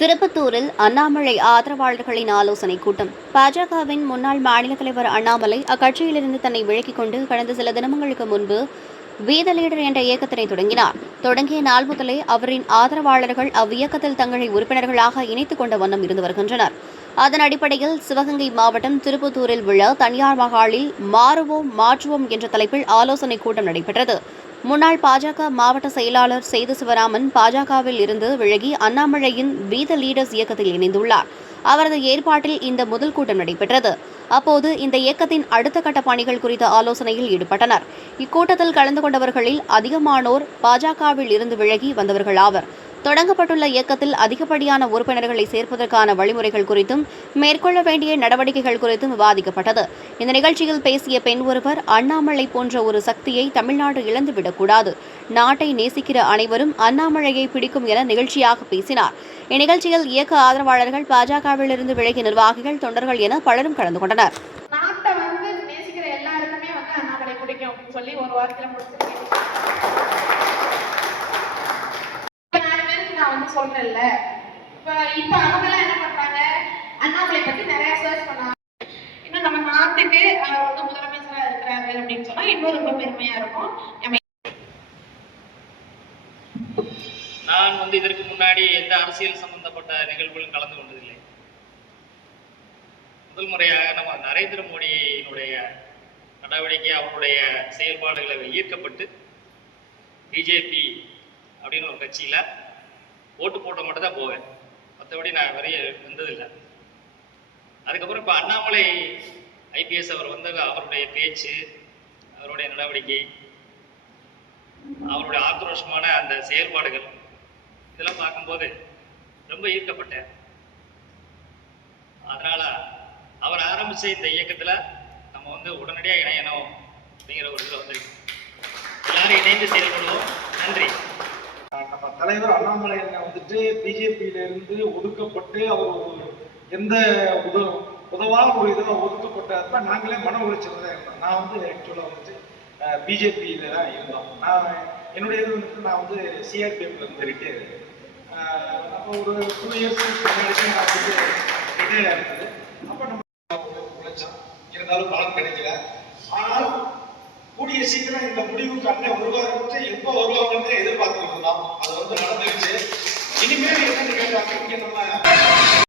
திருப்பத்தூரில் அண்ணாமலை ஆதரவாளர்களின் ஆலோசனைக் கூட்டம். பாஜகவின் முன்னாள் மாநில தலைவர் அண்ணாமலை அக்கட்சியிலிருந்து தன்னை விலக்கிக் கொண்டு கடந்த சில தினங்களுக்கு முன்பு வீத லீடர் என்ற இயக்கத்தினை தொடங்கினார். தொடங்கிய நாள் முதலே அவரின் ஆதரவாளர்கள் அவ்வியக்கத்தில் தங்களை உறுப்பினர்களாக இணைத்துக் கொண்ட வண்ணம் இருந்து வருகின்றனர். அதன் அடிப்படையில் சிவகங்கை மாவட்டம் திருப்பத்தூரில் உள்ள தனியார் மகாலில் மாறுவோம் மாற்றுவோம் என்ற தலைப்பில் ஆலோசனைக் கூட்டம் நடைபெற்றது. முன்னாள் பாஜக மாவட்ட செயலாளர் சேது சிவராமன் பாஜகவில் இருந்து விலகி அண்ணாமலையின் பி த லீடர்ஸ் இயக்கத்தில் இணைந்துள்ளார். அவரது ஏற்பாட்டில் இந்த முதல் கூட்டம் நடைபெற்றது. அப்போது இந்த இயக்கத்தின் அடுத்த கட்ட பணிகள் குறித்த ஆலோசனையில் ஈடுபட்டனர். இக்கூட்டத்தில் கலந்து கொண்டவர்களில் அதிகமானோர் பாஜகவில் இருந்து விலகி வந்தவர்களாவர். தொடங்கப்பட்டுள்ள இயக்கத்தில் அதிகப்படியான உறுப்பினர்களை சேர்ப்பதற்கான வழிமுறைகள் குறித்தும் மேற்கொள்ள வேண்டிய நடவடிக்கைகள் குறித்தும் விவாதிக்கப்பட்டது. இந்த நிகழ்ச்சியில் பேசிய பெண் ஒருவர், அண்ணாமலை போன்ற ஒரு சக்தியை தமிழ்நாடு இழந்துவிடக்கூடாது, நாட்டை நேசிக்கிற அனைவரும் அண்ணாமலையை பிடிக்கும் என நிகழ்ச்சியாக பேசினார். இந்நிகழ்ச்சியில் இயக்க ஆதரவாளர்கள், பாஜகவிலிருந்து விலகிய நிர்வாகிகள், தொண்டர்கள் என பலரும் கலந்து கொண்டனர். சொல்றேன்ல, இப்ப அவங்க எல்லாம் என்ன பண்றாங்க, அண்ணாமலை பத்தி நிறைய சர்ச் பண்ணாங்க. இன்னும் நம்ம நாட்டுக்கு அவர் வந்து முதலமைச்சரா இருக்கிறாரு அப்படின்னு சொன்னா இன்னும் ரொம்ப பெருமையா இருக்கும். நான் இதற்கு முன்னாடி எந்த அரசியல் சம்பந்தப்பட்ட நிகழ்வுகளும் கலந்து கொண்டதில்லை. முதல் முறையாக நம்ம நரேந்திர மோடியினுடைய நடவடிக்கை, அவருடைய செயல்பாடுகளை ஈர்க்கப்பட்டு பிஜேபி அப்படின்னு ஒரு கட்சியில ஓட்டு போட்ட மட்டும் தான் போவேன், மற்றபடி நான் வரைய வந்ததில்லை. அதுக்கப்புறம் இப்போ அண்ணாமலை ஐபிஎஸ் அவர் வந்து அவருடைய பேச்சு, அவருடைய நடவடிக்கை, அவருடைய ஆக்ரோஷமான அந்த செயல்பாடுகள் இதெல்லாம் பார்க்கும்போது ரொம்ப ஈர்க்கப்பட்டேன். அதனால அவர் ஆரம்பிச்ச இந்த இயக்கத்தில் நம்ம உடனடியாக இணையணும் அப்படிங்கிற ஒரு இதில் வந்துருக்கு. எல்லாரும் இணைந்து செயல்படுவோம். நன்றி. நம்ம தலைவர் அண்ணாமலை பிஜேபியில இருந்து ஒதுக்கப்பட்டு அவர் எந்த உதவான ஒரு இதில் ஒதுக்கப்பட்டப்ப நாங்களே மன உளைச்சல் தான் இருந்தோம். நான் ஆக்சுவலாக பிஜேபியில தான் இருந்தோம். நான் என்னுடைய இது நான் சிஆர்பிஎஃப்ல இருந்து ரிட்டையர். அப்போ ஒரு 2 இயர்ஸ் முன்னாடி நான் ரிட்டையர் இருந்தது. அப்போ நம்ம உழைச்சோம், இருந்தாலும் பலன் கிடைக்கல. ஆனால் கூடிய சீக்கிரம் இந்த முடிவுக்கு அண்ணன் வருவார், எப்போ வருவாங்கன்னு எதிர்பார்த்துட்டு இருந்தோம். அது நடந்துருச்சு. இனிமேல் என்னன்னு கேட்டாங்க, இங்க நம்ம